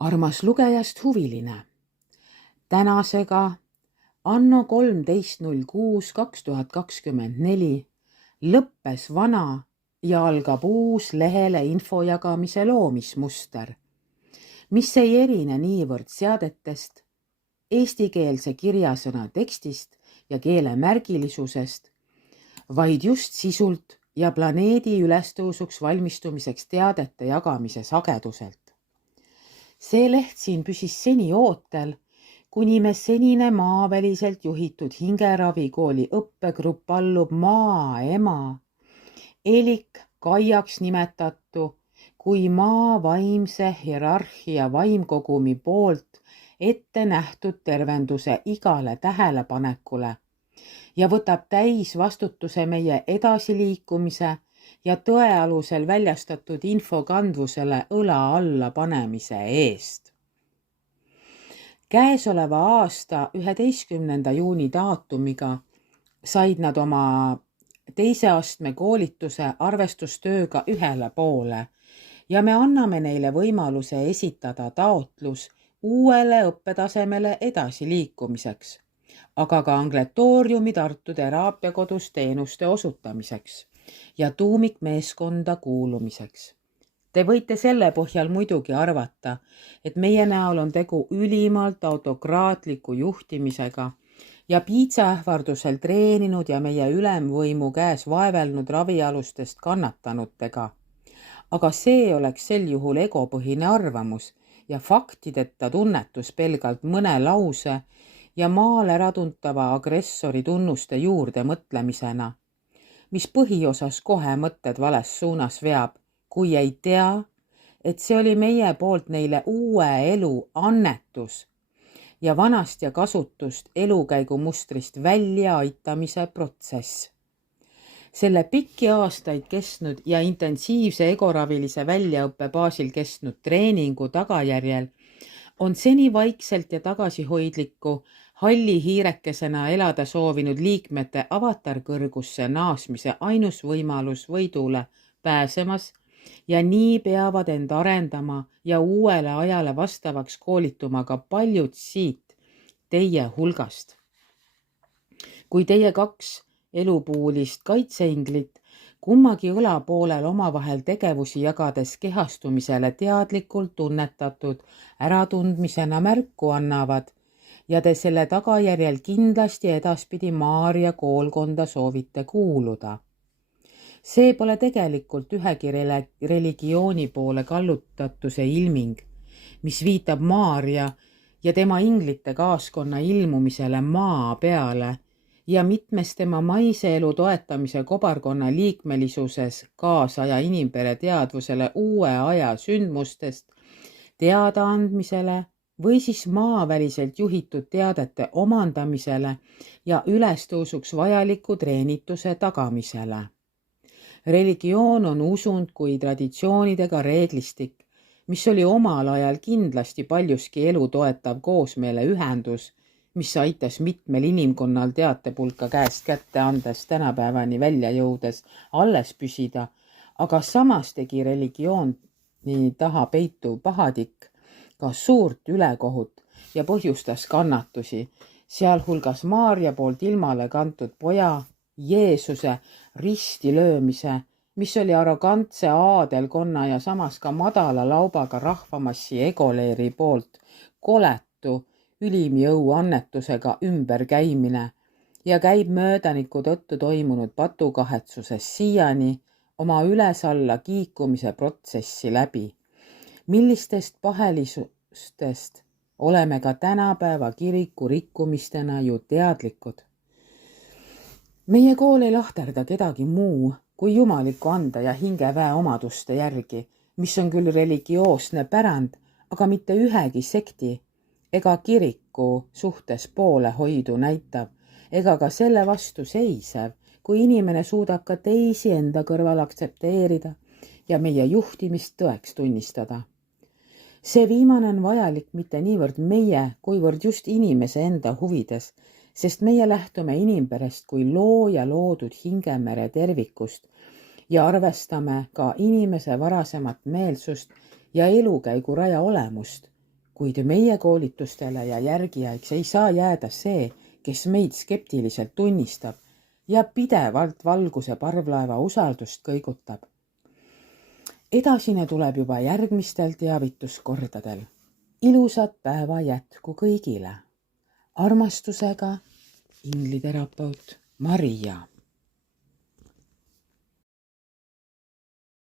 Armas lugejast huviline. Tänasega anno 13.06.2024 lõppes vana ja algab uus lehele info jagamise loomismuster, mis ei erine niivõrd seadetest, eestikeelse kirjasõna tekstist ja keele märgilisusest, vaid just sisult ja planeedi ülestõusuks valmistumiseks teadete jagamise sageduselt. See leht siin püsis seni ootel, kuni me senine maaväliselt juhitud hingeravikooli õppegrupp allub maaema elik Kaiaks nimetatu kui maa vaimse hierarhia vaimkogumi poolt ette nähtud tervenduse igale tähelepanekule ja võtab täis vastutuse meie edasiliikumise ja tõe alusel väljastatud info kandvusele õla alla panemise eest. Käesoleva aasta 11. juuni daatumiga said nad oma teise astme koolituse arvestustööga ühele poole ja me anname neile võimaluse esitada taotlus uuele õppetasemele edasiliikumiseks, aga ka Angletooriumi Tartu teraapiakodus teenuste osutamiseks ja tuumikmeeskonda kuulumiseks. Te võite selle põhjal muidugi arvata, et meie näol on tegu ülimalt autokraatliku juhtimisega ja piitsaähvardusel treeninud ja meie ülemvõimu käes vaevelnud ravialustest kannatanutega. Aga see oleks sel juhul egopõhine arvamus ja faktideta tunnetus pelgalt mõne lause ja maal äratuntava agressori tunnuste juurde mõtlemisena, mis põhiosas kohe mõtted vales suunas veab, kui ei tea, et see oli meie poolt neile uue elu annetus ja vanast ja kasutust elukäigumustrist välja aitamise protsess. Selle pikki aastaid kestnud ja intensiivse egoravilise väljaõppe baasil kestnud treeningu tagajärjel on seni vaikselt ja tagasihoidliku halli hiirekesena elada soovinud liikmete avatarkõrgusse naasmise ainus võimalus võidule pääsemas ja nii peavad end arendama ja uuele ajale vastavaks koolituma ka paljud siit teie hulgast. Kui teie kaks elupuulist kaitseinglit kummagi õla poolel omavahel tegevusi jagades kehastumisele teadlikult tunnetatud äratundmisena märku annavad ja te selle tagajärjel kindlasti edaspidi Maarja koolkonda soovite kuuluda. See pole tegelikult ühegi religiooni poole kallutatuse ilming, mis viitab Maarja ja tema inglite kaaskonna ilmumisele maa peale ja mitmes tema maise elu toetamise kobarkonna liikmelisuses kaasaja inimpere teadvusele uue aja sündmustest teadaandmisele või siis maaväliselt juhitud teadete omandamisele ja ülestõusuks vajaliku treenituse tagamisele. Religioon on usund kui traditsioonidega reeglistik, mis oli omal ajal kindlasti paljuski elu toetav koosmeele ühendus, mis aitas mitmel inimkonnal teatepulka käest kätte andes tänapäevani välja jõudes alles püsida, aga samas tegi religiooni taha peituv pahatikk ka suurt ülekohut ja põhjustas kannatusi, sealhulgas Maarja poolt ilmale kantud poja Jeesuse risti löömise, mis oli arrogantse aadelkonna ja samas ka madala laubaga rahvamassi egoleeri poolt koletu ülimjõu annetusega ümberkäimine ja käib möödaniku tõttu toimunud patukahetsuses siiani oma üles-alla kiikumise protsessi läbi. Millistest pahelisustest oleme ka tänapäeva kiriku rikkumistena ju teadlikud. Meie kool ei lahterda kedagi muu kui jumaliku anda ja hingeväe omaduste järgi, mis on küll religioosne pärand, aga mitte ühegi sekti ega kiriku suhtes poolehoidu näitav ega ka selle vastu seisev, kui inimene suudab ka teisi enda kõrval aktsepteerida ja meie juhtimist tõeks tunnistada. See viimane on vajalik mitte niivõrd meie, kuivõrd just inimese enda huvides, sest meie lähtume inimperest kui loo ja loodud hingemere tervikust ja arvestame ka inimese varasemat meelsust ja elukäiguraja olemust, kuid meie koolitustele ja järgijaiks ei saa jääda see, kes meid skeptiliselt tunnistab ja pidevalt valguse parvlaeva usaldust kõigutab. Edasine tuleb juba järgmistel teavituskordadel. Ilusat päeva jätku kõigile. Armastusega ingliterapeut Maria.